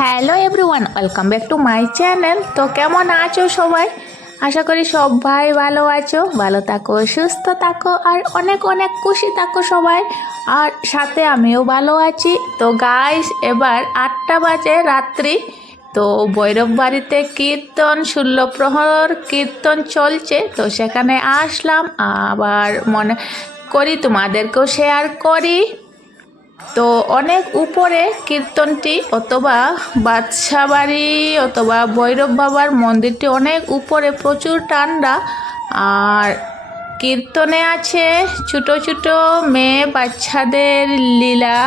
Hello everyone, welcome back to my channel. তো কেমন আছো সবাই? আশা করি সবাই ভালো আছো। ভালো থাকো, সুস্থ থাকো, আর অনেক অনেক খুশি থাকো সবাই। আর সাথে আমিও ভালো আছি। তো গাইস এবার আটটা বাজে রাত্রি। তো ভৈরব বাড়িতে কীর্তন ষোলো প্রহর, কীর্তন চলছে। তো সেখানে আসলাম। আবার মনে করি তোমাদেরকেও শেয়ার করি। তো অনেক উপরে কীর্তনটি অথবা বাদশা বাড়ি অথবা ভৈরব বাবার মন্দিরটি অনেক উপরে প্রচুর ঠান্ডা আর কীর্তনে আছে ছোটো ছোটো মেয়ে বাচ্চাদের লীলা।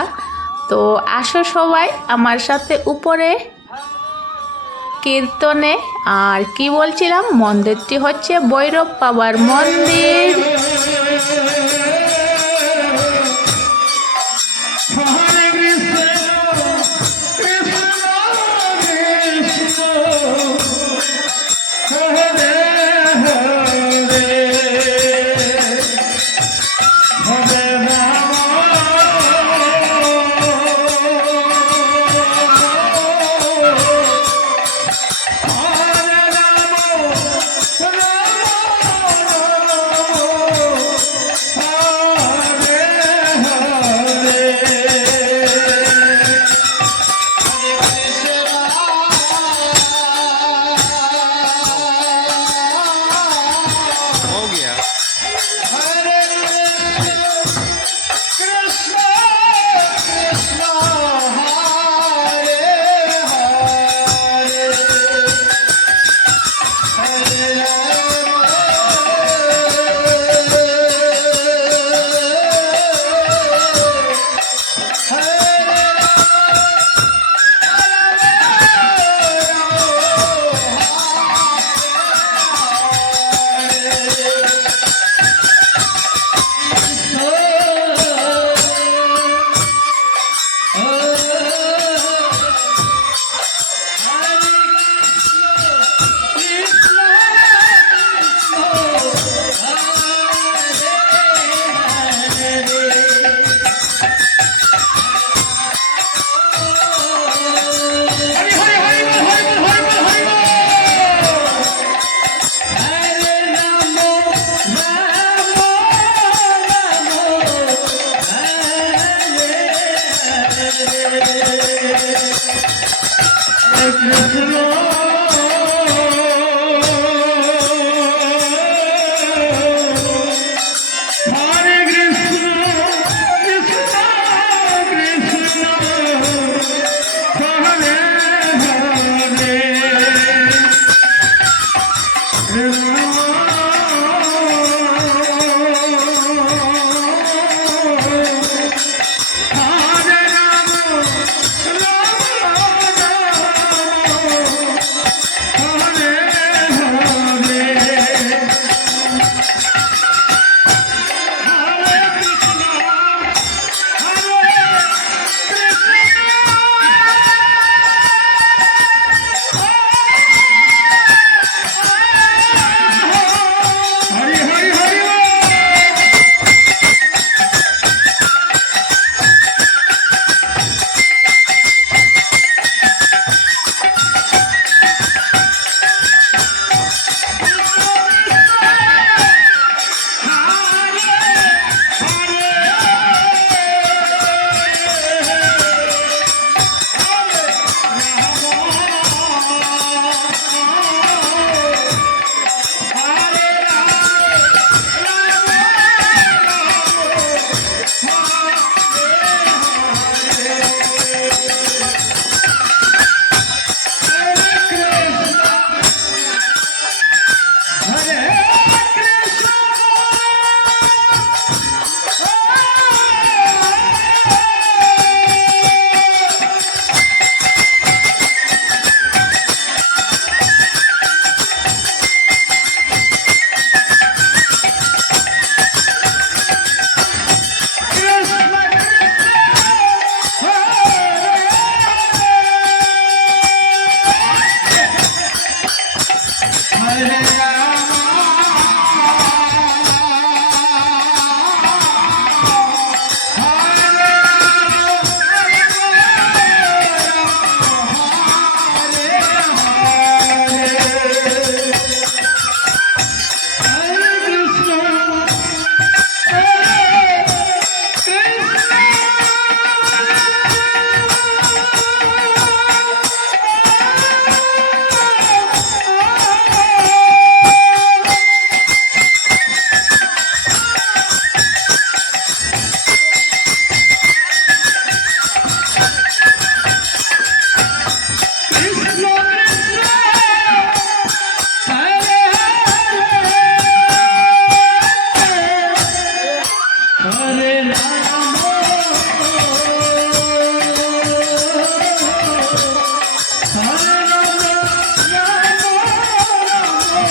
তো আসো সবাই আমার সাথে উপরে কীর্তনে। আর কি বলছিলাম? মন্দিরটি হচ্ছে ভৈরব বাবার মন্দির।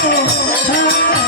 Oh,